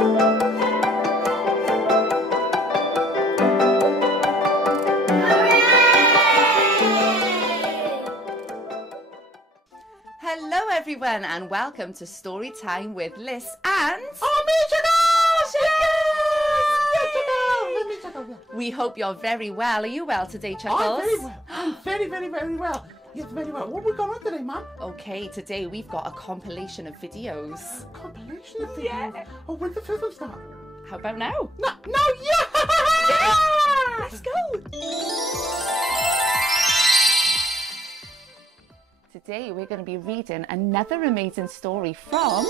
Hello everyone and welcome to Story Time with Liz and... We hope you're very well. Are you well today, Chuckles? I'm very well. I'm very, very, very well. Yes, very well. What have we got on today, Mum? Okay, today we've got a compilation of videos. Compilation of videos? Yeah. Oh, when's the first one start? How about now? No, yeah! Let's go! Today we're going to be reading another amazing story from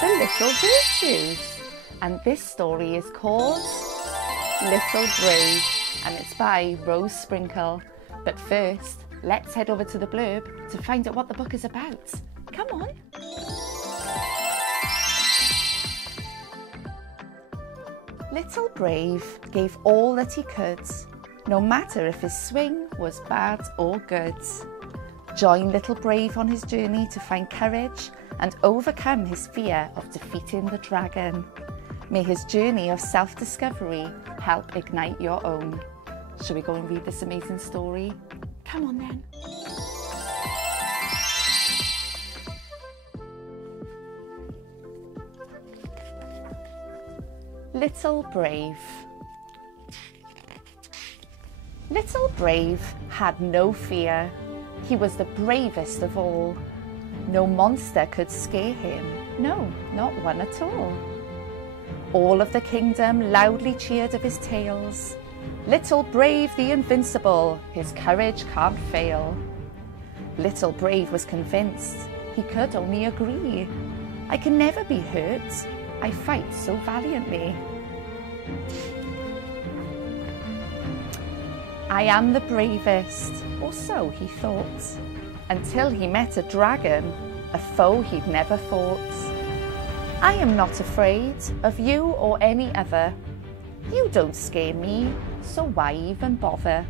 The Little Virtues. And this story is called Little Brave, and it's by Rose Sprinkle. But first, let's head over to the blurb to find out what the book is about. Come on. Little Brave gave all that he could, no matter if his swing was bad or good. Join Little Brave on his journey to find courage and overcome his fear of defeating the dragon. May his journey of self-discovery help ignite your own. Shall we go and read this amazing story? Come on then. Little Brave. Little Brave had no fear. He was the bravest of all. No monster could scare him. No, not one at all. All of the kingdom loudly cheered of his tales. Little Brave the invincible, his courage can't fail. Little Brave was convinced, he could only agree. I can never be hurt, I fight so valiantly. I am the bravest, or so he thought, until he met a dragon, a foe he'd never fought. I am not afraid of you or any other. You don't scare me, so why even bother?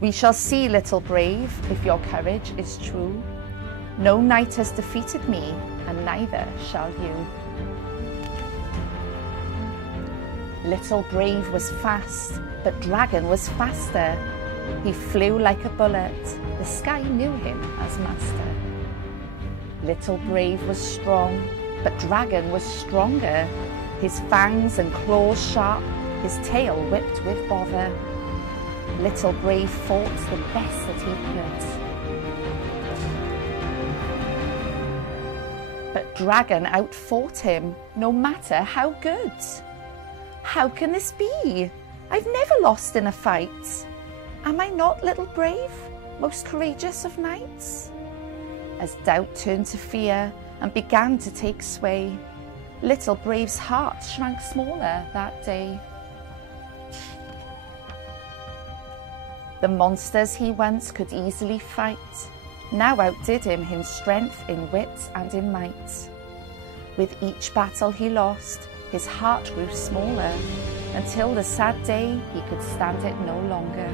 We shall see, Little Brave, if your courage is true. No knight has defeated me, and neither shall you. Little Brave was fast, but Dragon was faster. He flew like a bullet, the sky knew him as master. Little Brave was strong, but Dragon was stronger. His fangs and claws sharp, his tail whipped with bother. Little Brave fought the best that he could. But Dragon outfought him, no matter how good. How can this be? I've never lost in a fight. Am I not Little Brave, most courageous of knights? As doubt turned to fear and began to take sway, Little Brave's heart shrank smaller that day. The monsters he once could easily fight now outdid him in strength, in wit and in might. With each battle he lost, his heart grew smaller, until the sad day he could stand it no longer.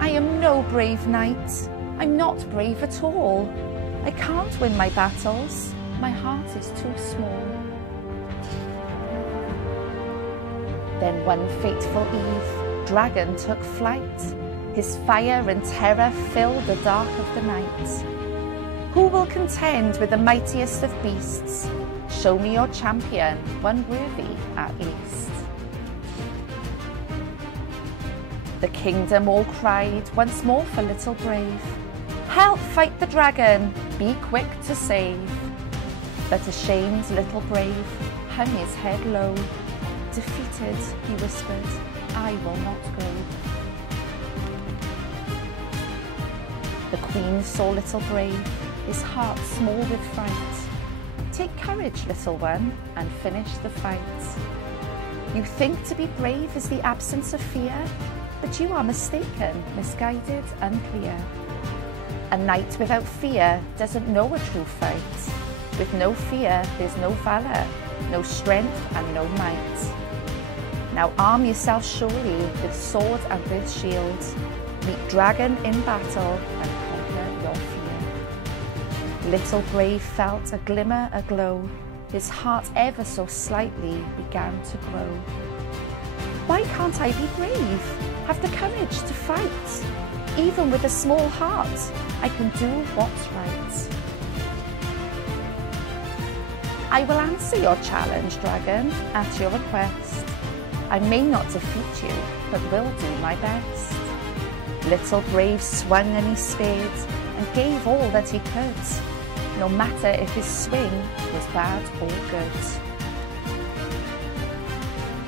I am no brave knight. I'm not brave at all. I can't win my battles. My heart is too small. Then one fateful eve, Dragon took flight. His fire and terror filled the dark of the night. Who will contend with the mightiest of beasts? Show me your champion, one worthy at least. The kingdom all cried once more for Little Brave. Help fight the dragon, be quick to save. But ashamed Little Brave hung his head low. Defeated, he whispered, I will not go. The queen saw Little Brave, his heart small with fright. Take courage, little one, and finish the fight. You think to be brave is the absence of fear, but you are mistaken, misguided, unclear. A knight without fear doesn't know a true fight. With no fear, there's no valour, no strength and no might. Now arm yourself surely with sword and with shield. Meet dragon in battle and conquer your fear. Little Brave felt a glimmer, a glow. His heart ever so slightly began to grow. Why can't I be brave? Have the courage to fight? Even with a small heart, I can do what's right. I will answer your challenge, dragon, at your request. I may not defeat you, but will do my best. Little Brave swung and he sped and gave all that he could, no matter if his swing was bad or good.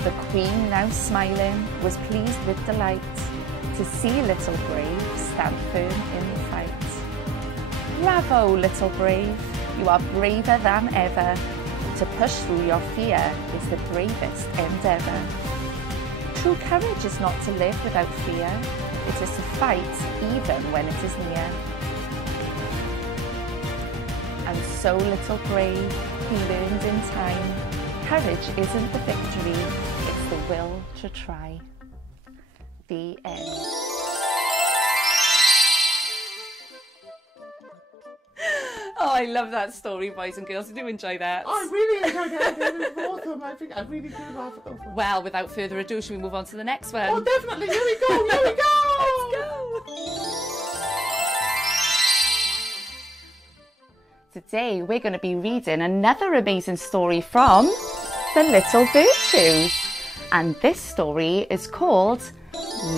The Queen, now smiling, was pleased with delight to see Little Brave stand firm in the fight. Bravo, Little Brave, you are braver than ever. To push through your fear is the bravest endeavour. True courage is not to live without fear, it is to fight even when it is near. And so Little Brave, he learned in time, courage isn't the victory, it's the will to try. The end. Oh, I love that story, boys and girls. Did you enjoy that? I really enjoyed it. It was awesome. I think I really did laugh at that one. Well, without further ado, should we move on to the next one? Oh, definitely. Here we go. Here we go. Let's go. Today, we're going to be reading another amazing story from The Little Virtues. And this story is called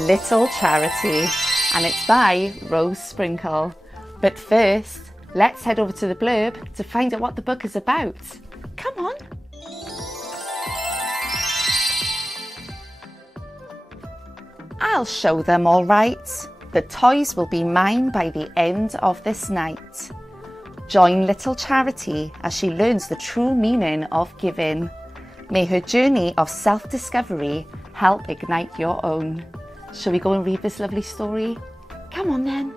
Little Charity. And it's by Rose Sprinkle. But first, let's head over to the blurb to find out what the book is about. Come on. I'll show them all right. The toys will be mine by the end of this night. Join Little Charity as she learns the true meaning of giving. May her journey of self-discovery help ignite your own. Shall we go and read this lovely story? Come on then.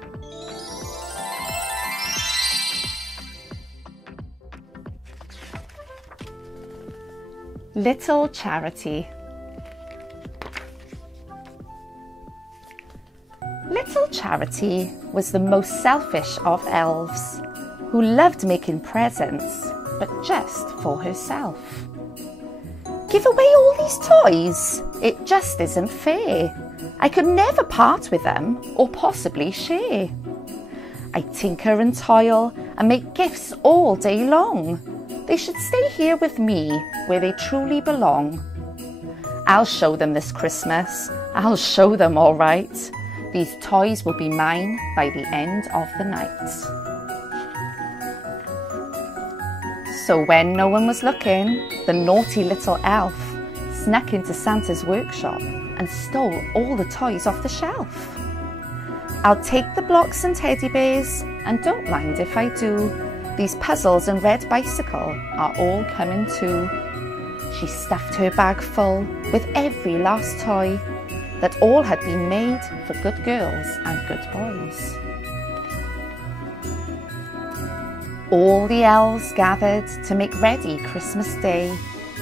Little Charity. Little Charity was the most selfish of elves, who loved making presents, but just for herself. Give away all these toys? It just isn't fair. I could never part with them or possibly share. I tinker and toil and make gifts all day long. They should stay here with me, where they truly belong. I'll show them this Christmas. I'll show them all right. These toys will be mine by the end of the night. So when no one was looking, the naughty little elf snuck into Santa's workshop and stole all the toys off the shelf. I'll take the blocks and teddy bears, and don't mind if I do. These puzzles and red bicycle are all coming too. She stuffed her bag full with every last toy that all had been made for good girls and good boys. All the elves gathered to make ready Christmas Day,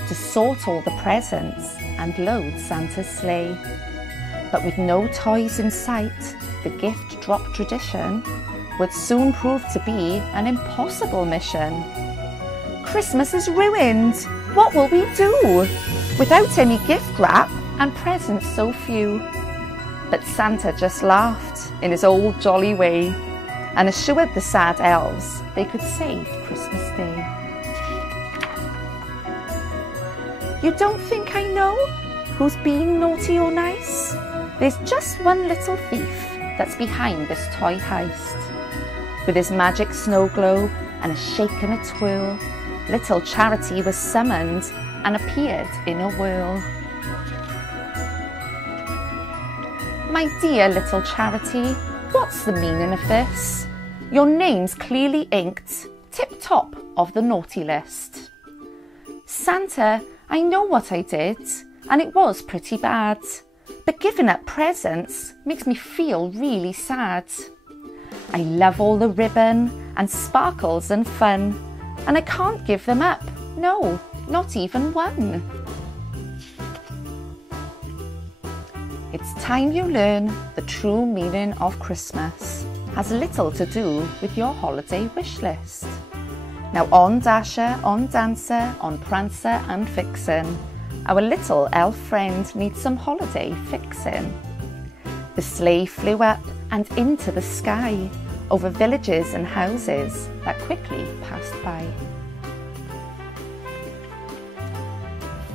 to sort all the presents and load Santa's sleigh. But with no toys in sight, the gift drop tradition would soon prove to be an impossible mission. Christmas is ruined. What will we do? Without any gift wrap and presents so few. But Santa just laughed in his old jolly way and assured the sad elves they could save Christmas Day. You don't think I know who's being naughty or nice? There's just one little thief that's behind this toy heist. With his magic snow globe and a shake and a twirl, Little Charity was summoned and appeared in a whirl. My dear Little Charity, what's the meaning of this? Your name's clearly inked, tip-top of the naughty list. Santa, I know what I did, and it was pretty bad. But giving up presents makes me feel really sad. I love all the ribbon and sparkles and fun, and I can't give them up, no, not even one. It's time you learn the true meaning of Christmas. has little to do with your holiday wish list. Now on Dasher, on Dancer, on Prancer and Vixen, our little elf friend needs some holiday fixing. The sleigh flew up and into the sky, over villages and houses that quickly passed by.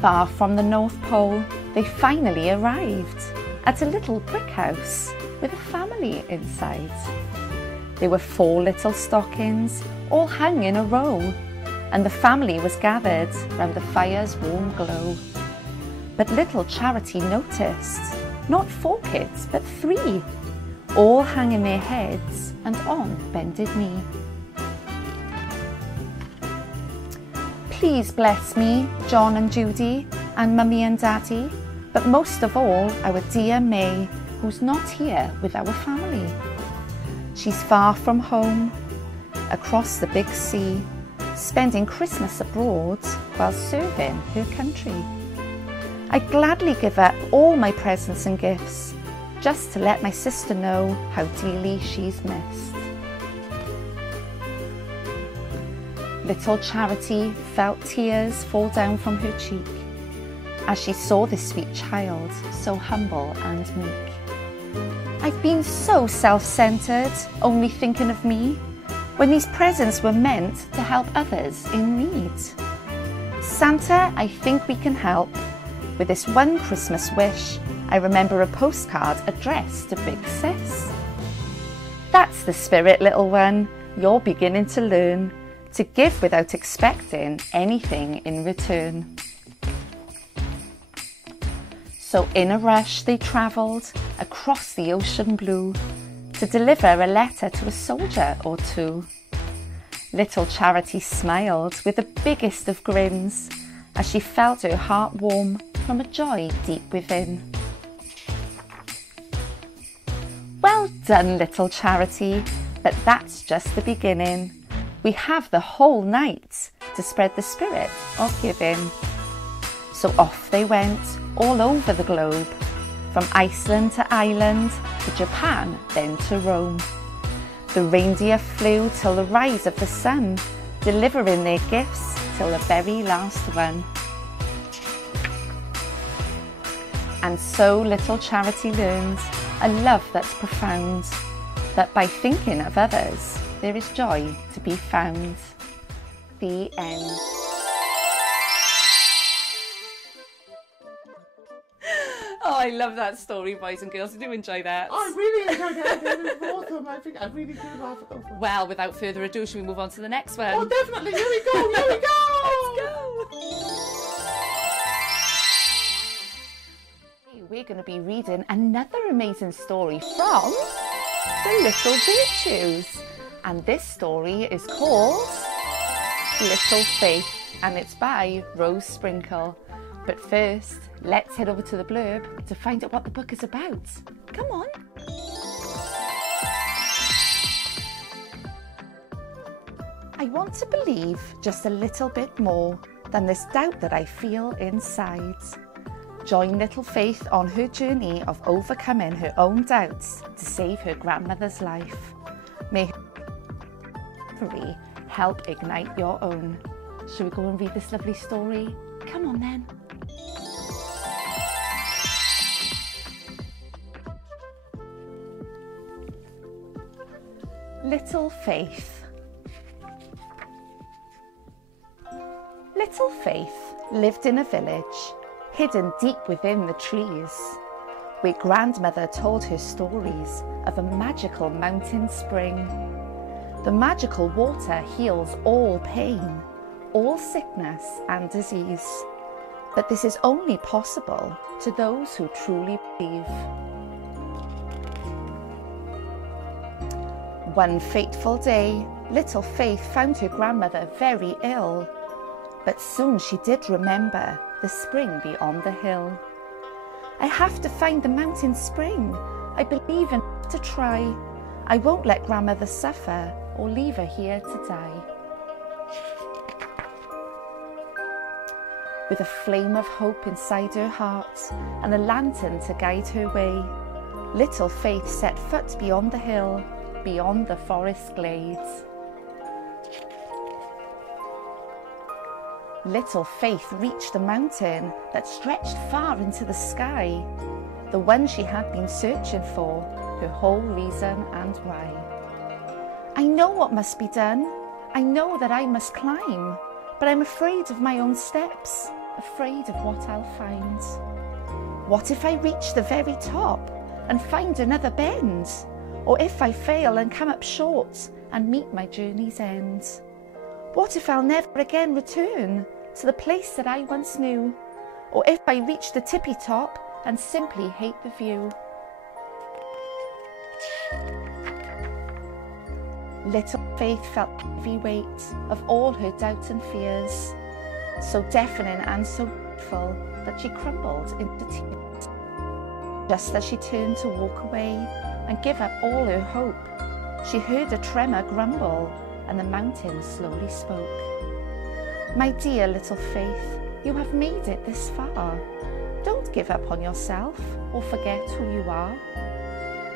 Far from the North Pole, they finally arrived at a little brick house with a family inside. There were 4 little stockings, all hung in a row, and the family was gathered round the fire's warm glow. But little Charity noticed, not 4 kids, but 3, all hanging their heads and on bended knee. Please bless me, John and Judy, and Mummy and Daddy, but most of all our dear May, who's not here with our family. She's far from home, across the big sea, spending Christmas abroad while serving her country. I'd gladly give up all my presents and gifts just to let my sister know how dearly she's missed. Little Charity felt tears fall down from her cheek as she saw this sweet child, so humble and meek. I've been so self-centered, only thinking of me, when these presents were meant to help others in need. Santa, I think we can help. With this one Christmas wish, I remember a postcard addressed to Big Sis. That's the spirit, little one. You're beginning to learn to give without expecting anything in return. So in a rush they travelled across the ocean blue to deliver a letter to a soldier or 2. Little Charity smiled with the biggest of grins as she felt her heart warm from a joy deep within. Well done, little Charity, but that's just the beginning. We have the whole night to spread the spirit of giving. So off they went all over the globe, from Iceland to Ireland, to Japan, then to Rome. The reindeer flew till the rise of the sun, delivering their gifts till the very last one. And so little Charity learned a love that's profound, that by thinking of others, there is joy to be found. The end. Oh, I love that story, boys and girls. Did you enjoy that? I really enjoyed it. It was awesome. I think I really do laugh at that. Well, without further ado, should we move on to the next one? Oh, definitely. Here we go. Here we go. Let's go. We're going to be reading another amazing story from The Little Virtues. And this story is called Little Faith, and it's by Rose Sprinkle. But first, let's head over to the blurb to find out what the book is about. Come on. I want to believe just a little bit more than this doubt that I feel inside. Join little Faith on her journey of overcoming her own doubts to save her grandmother's life. May her help ignite your own. Shall we go and read this lovely story? Come on then. Little Faith. Little Faith lived in a village, hidden deep within the trees, where grandmother told her stories of a magical mountain spring. The magical water heals all pain, all sickness and disease. But this is only possible to those who truly believe. One fateful day, little Faith found her grandmother very ill. But soon she did remember the spring beyond the hill. I have to find the mountain spring. I believe in to try. I won't let grandmother suffer or leave her here to die. With a flame of hope inside her heart and a lantern to guide her way, little Faith set foot beyond the hill beyond the forest glades. Little Faith reached the mountain that stretched far into the sky, the one she had been searching for her whole reason and why. I know what must be done. I know that I must climb, but I'm afraid of my own steps, afraid of what I'll find. What if I reach the very top and find another bend? Or if I fail and come up short and meet my journey's end? What if I'll never again return to the place that I once knew? Or if I reach the tippy top and simply hate the view? Little Faith felt the heavy weight of all her doubts and fears, so deafening and so dreadful that she crumbled into tears. Just as she turned to walk away and give up all her hope, she heard a tremor grumble, and the mountain slowly spoke. My dear Little Faith, you have made it this far. Don't give up on yourself or forget who you are.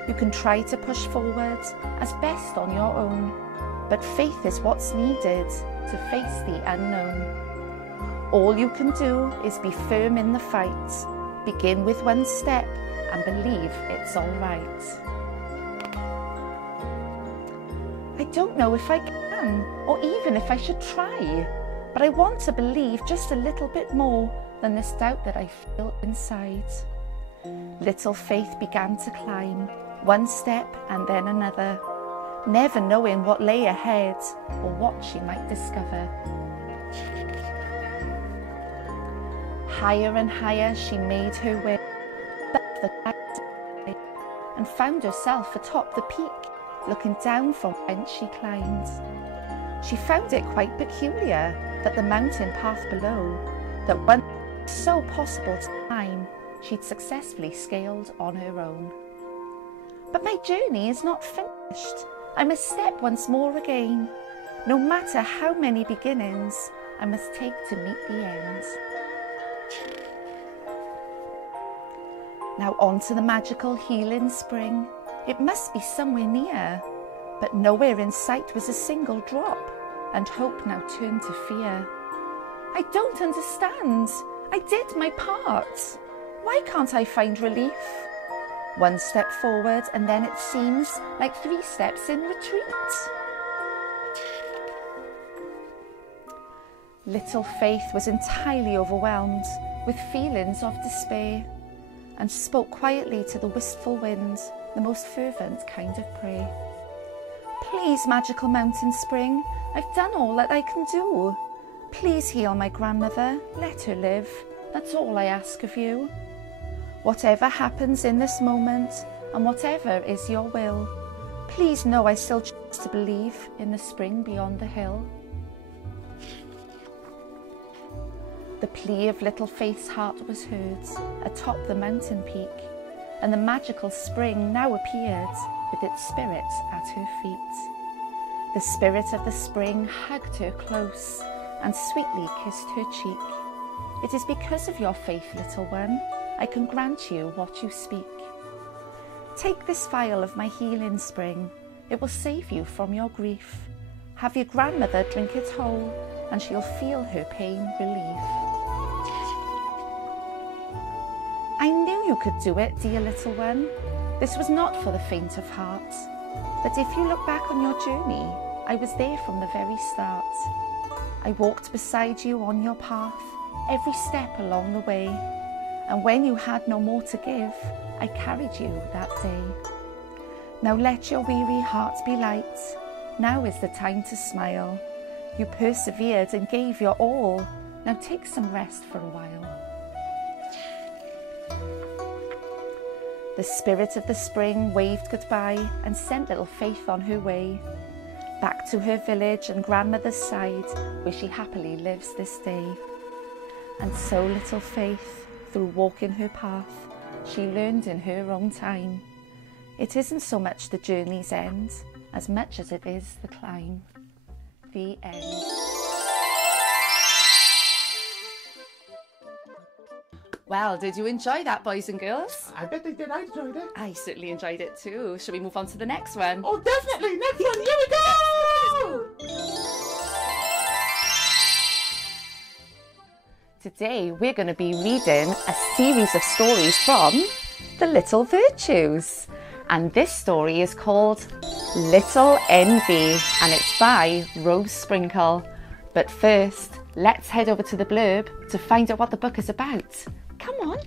You can try to push forward as best on your own, but faith is what's needed to face the unknown. All you can do is be firm in the fight, begin with one step and believe it's all right. I don't know if I can, or even if I should try, but I want to believe just a little bit more than this doubt that I feel inside. Little Faith began to climb, one step and then another, never knowing what lay ahead or what she might discover. Higher and higher she made her way above the clouds and found herself atop the peak, looking down from whence she climbed. She found it quite peculiar that the mountain path below, that one so possible to climb, she'd successfully scaled on her own. But my journey is not finished. I must step once more again. No matter how many beginnings I must take to meet the end. Now on to the magical healing spring. It must be somewhere near, but nowhere in sight was a single drop, and hope now turned to fear. I don't understand. I did my part. Why can't I find relief? One step forward and then it seems like 3 steps in retreat. Little Faith was entirely overwhelmed with feelings of despair and spoke quietly to the wistful wind, the most fervent kind of prayer. Please, magical mountain spring, I've done all that I can do. Please heal my grandmother, let her live, that's all I ask of you. Whatever happens in this moment, and whatever is your will, please know I still choose to believe in the spring beyond the hill. The plea of Little Faith's heart was heard atop the mountain peak, and the magical spring now appeared with its spirit at her feet. The spirit of the spring hugged her close and sweetly kissed her cheek. It is because of your faith, little one, I can grant you what you speak. Take this vial of my healing spring. It will save you from your grief. Have your grandmother drink it whole, and she'll feel her pain relief. I knew you could do it, dear little one. This was not for the faint of heart. But if you look back on your journey, I was there from the very start. I walked beside you on your path, every step along the way. And when you had no more to give, I carried you that day. Now let your weary heart be light. Now is the time to smile. You persevered and gave your all. Now take some rest for a while. The spirit of the spring waved goodbye and sent Little Faith on her way, back to her village and grandmother's side, where she happily lives this day. And so Little Faith, through walking her path, she learned in her own time. It isn't so much the journey's end, as much as it is the climb. The end. Well, did you enjoy that, boys and girls? I bet they did. I enjoyed it. I certainly enjoyed it too. Shall we move on to the next one? Oh, definitely. Next one. Here we go. Today we're going to be reading a series of stories from The Little Virtues. And this story is called Little Envy and it's by Rose Sprinkle. But first, let's head over to the blurb to find out what the book is about. Come on.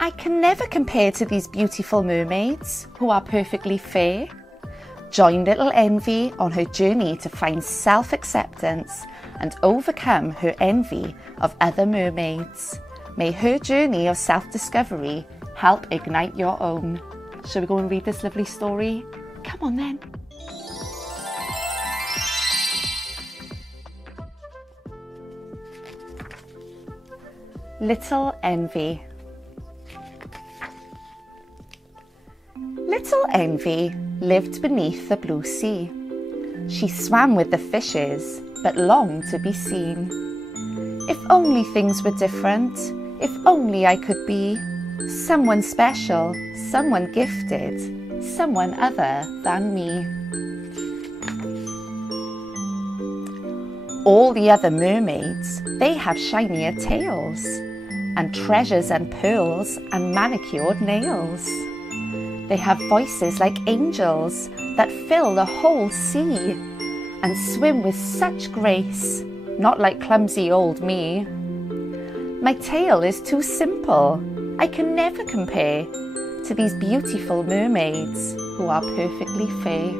I can never compare to these beautiful mermaids who are perfectly fair. Join little Envy on her journey to find self-acceptance and overcome her envy of other mermaids. May her journey of self-discovery help ignite your own. Shall we go and read this lovely story? Come on then. Little Envy. Little Envy lived beneath the blue sea. She swam with the fishes, but longed to be seen. If only things were different, if only I could be someone special, someone gifted, someone other than me. All the other mermaids, they have shinier tails, and treasures and pearls and manicured nails. They have voices like angels that fill the whole sea and swim with such grace, not like clumsy old me. My tale is too simple. I can never compare to these beautiful mermaids who are perfectly fair.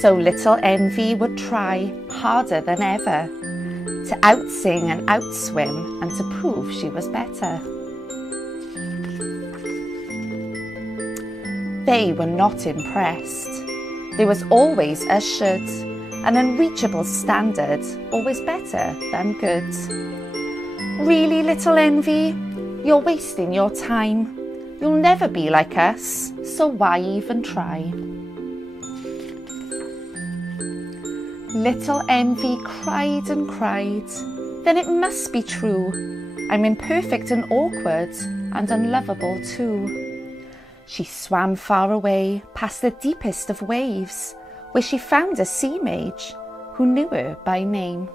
So little Envy would try harder than ever to outsing and outswim and to prove she was better. They were not impressed. There was always a should, an unreachable standard, always better than good. Really, little Envy, you're wasting your time. You'll never be like us, so why even try? Little Envy cried and cried. Then it must be true. I'm imperfect and awkward and unlovable too. She swam far away past the deepest of waves, where she found a sea mage who knew her by name.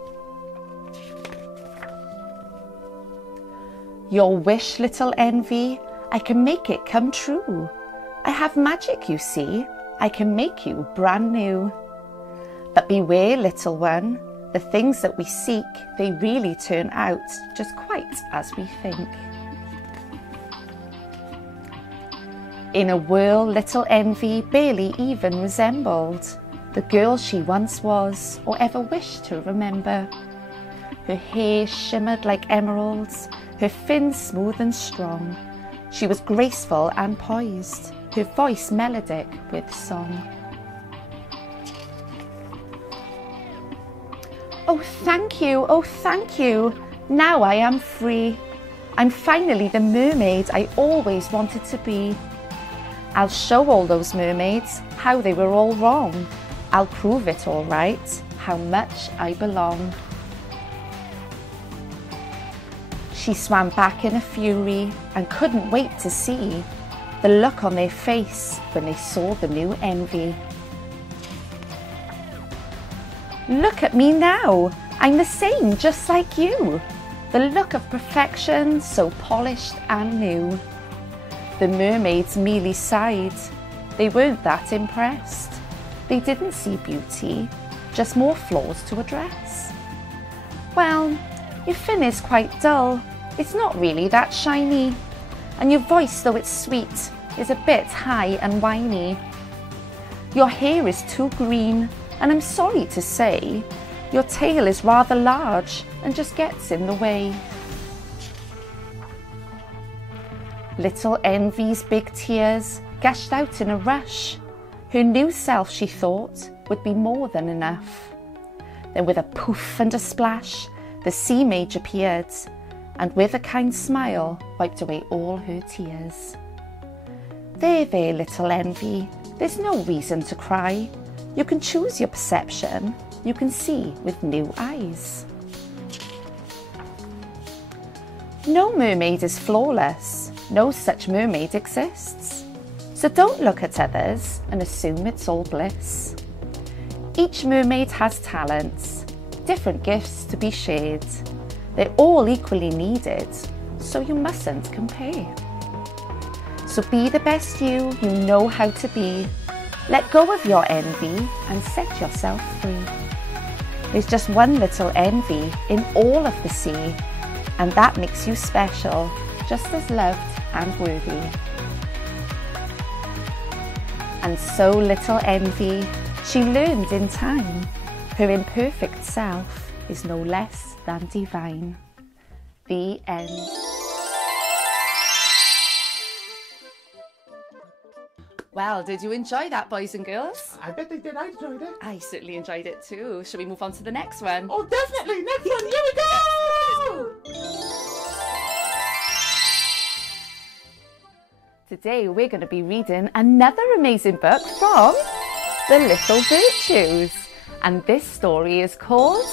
Your wish, little Envy, I can make it come true. I have magic, you see, I can make you brand new. But beware, little one, the things that we seek, they really turn out just quite as we think. In a whirl, little Envy barely even resembled the girl she once was or ever wished to remember. Her hair shimmered like emeralds, her fins smooth and strong. She was graceful and poised, her voice melodic with song. Oh, thank you, now I am free. I'm finally the mermaid I always wanted to be. I'll show all those mermaids how they were all wrong. I'll prove it all right, how much I belong. She swam back in a fury and couldn't wait to see the look on their face when they saw the new Envy. Look at me now, I'm the same just like you. The look of perfection, so polished and new. The mermaids merely sighed. They weren't that impressed. They didn't see beauty, just more flaws to address. Well, your fin is quite dull. It's not really that shiny. And your voice, though it's sweet, is a bit high and whiny. Your hair is too green, and I'm sorry to say, your tail is rather large and just gets in the way. Little Envy's big tears gushed out in a rush. Her new self, she thought, would be more than enough. Then with a poof and a splash, the sea mage appeared, and with a kind smile wiped away all her tears. There, little Envy, there's no reason to cry. You can choose your perception. You can see with new eyes. No mermaid is flawless. No such mermaid exists. So don't look at others and assume it's all bliss. Each mermaid has talents, different gifts to be shared. They're all equally needed, so you mustn't compare. So be the best you know how to be. Let go of your envy and set yourself free. There's just one little envy in all of the sea, and that makes you special, just as loved and worthy. And so little envy, she learned in time, her imperfect self is no less than divine. The end. Well, did you enjoy that, boys and girls? I bet they did. I enjoyed it. I certainly enjoyed it too. Shall we move on to the next one? Oh, definitely. Next one. Here we go. Today we're going to be reading another amazing book from The Little Virtues. And this story is called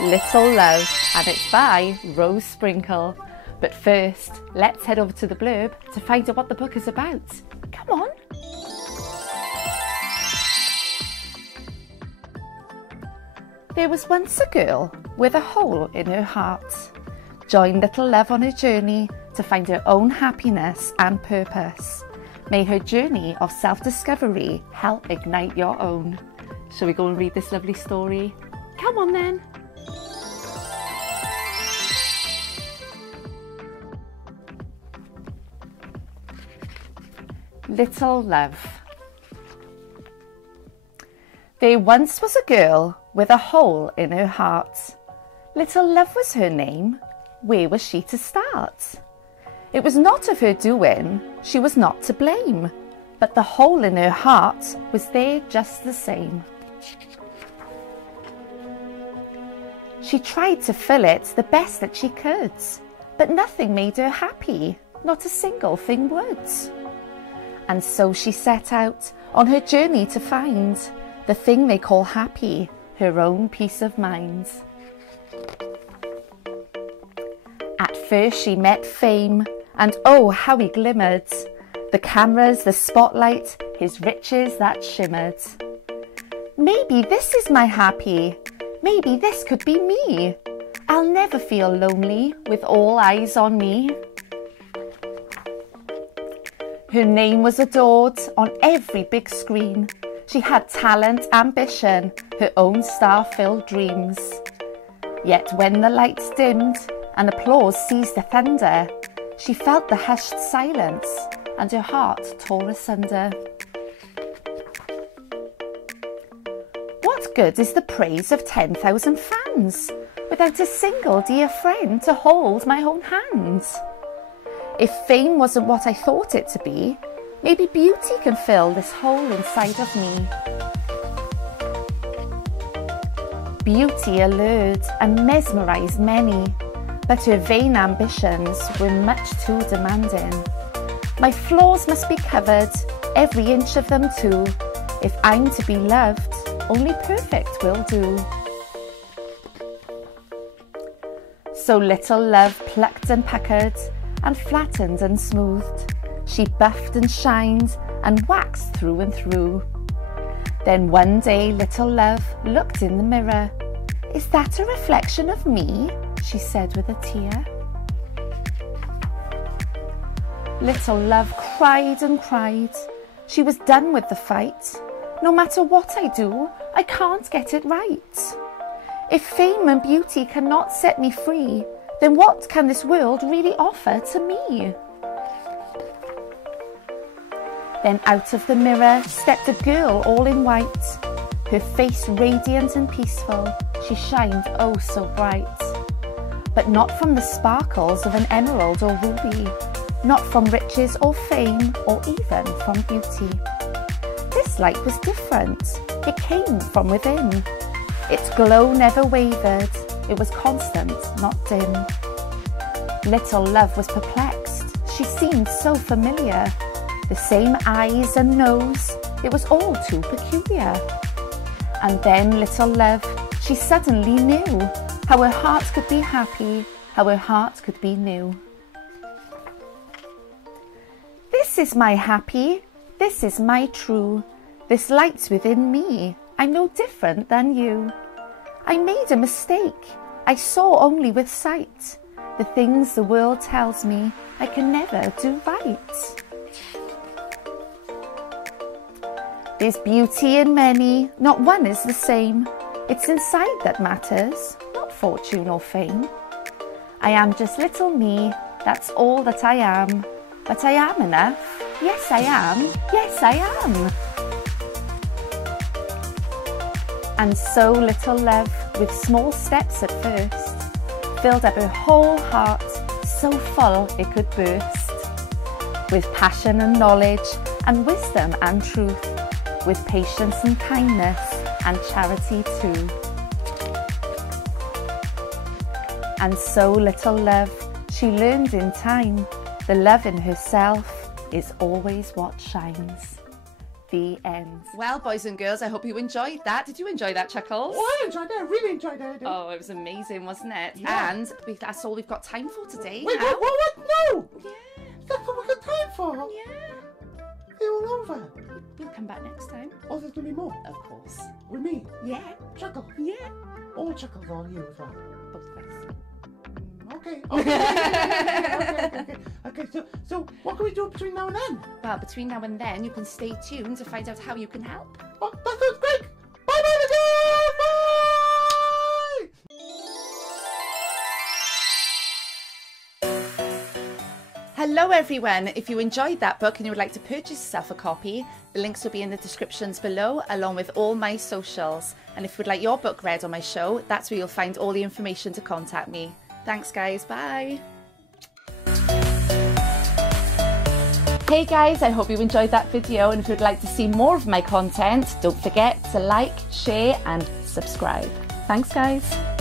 Little Love, and it's by Rose Sprinkle. But first, let's head over to the blurb to find out what the book is about. Come on. There was once a girl with a hole in her heart. Join Little Love on her journey to find her own happiness and purpose. May her journey of self-discovery help ignite your own. Shall we go and read this lovely story? Come on then. Little Love. There once was a girl with a hole in her heart. Little Love was her name. Where was she to start? It was not of her doing, she was not to blame, but the hole in her heart was there just the same. She tried to fill it the best that she could, but nothing made her happy, not a single thing would. And so she set out on her journey to find the thing they call happy, her own peace of mind. At first she met fame, and oh how he glimmered, the cameras, the spotlight, his riches that shimmered. Maybe this is my happy, maybe this could be me. I'll never feel lonely with all eyes on me. Her name was adored on every big screen. She had talent, ambition, her own star-filled dreams. Yet when the lights dimmed and applause seized the thunder, she felt the hushed silence and her heart tore asunder. What good is the praise of 10,000 fans without a single dear friend to hold my own hand? If fame wasn't what I thought it to be, maybe beauty can fill this hole inside of me. Beauty allured and mesmerised many, but her vain ambitions were much too demanding. My flaws must be covered, every inch of them too. If I'm to be loved, only perfect will do. So Little Love plucked and puckered, and flattened and smoothed. She buffed and shined, and waxed through and through. Then one day Little Love looked in the mirror. "Is that a reflection of me?" she said with a tear. Little Love cried and cried. She was done with the fight. No matter what I do, I can't get it right. If fame and beauty cannot set me free, then what can this world really offer to me? Then out of the mirror stepped a girl all in white. Her face radiant and peaceful, she shined oh so bright. But not from the sparkles of an emerald or ruby, not from riches or fame, or even from beauty. This light was different. It came from within. Its glow never wavered. It was constant, not dim. Little Love was perplexed. She seemed so familiar. The same eyes and nose. It was all too peculiar. And then little love, she suddenly knew how her heart could be happy, how her heart could be new. This is my happy, this is my true, this light's within me, I'm no different than you. I made a mistake, I saw only with sight, the things the world tells me I can never do right. There's beauty in many, not one is the same. It's inside that matters, not fortune or fame. I am just little me, that's all that I am. But I am enough, yes I am, yes I am. And so little love, with small steps at first, filled up her whole heart, so full it could burst. With passion and knowledge, and wisdom and truth, with patience and kindness, and charity too. And so little love, she learned in time, the love in herself is always what shines. The end. Well, boys and girls, I hope you enjoyed that. Did you enjoy that, Chuckles? Oh, I enjoyed that. I really enjoyed that. Oh, it was amazing, wasn't it? Yeah. And that's all we've got time for today. Wait, now. what? No! Yeah. That's what we got time for. Yeah. They're all over. We'll come back next time. Oh, there's going to be more. Of course. With me. Yeah. Chuckle. Yeah. All Chuckles on you as well. Both of us. Okay. Okay. So what can we do between now and then? Well, between now and then, you can stay tuned to find out how you can help. Oh, that sounds great. Bye, bye. Hello everyone! If you enjoyed that book and you would like to purchase yourself a copy, the links will be in the descriptions below along with all my socials. And if you would like your book read on my show, that's where you'll find all the information to contact me. Thanks guys, bye! Hey guys, I hope you enjoyed that video, and if you'd like to see more of my content, don't forget to like, share and subscribe. Thanks guys!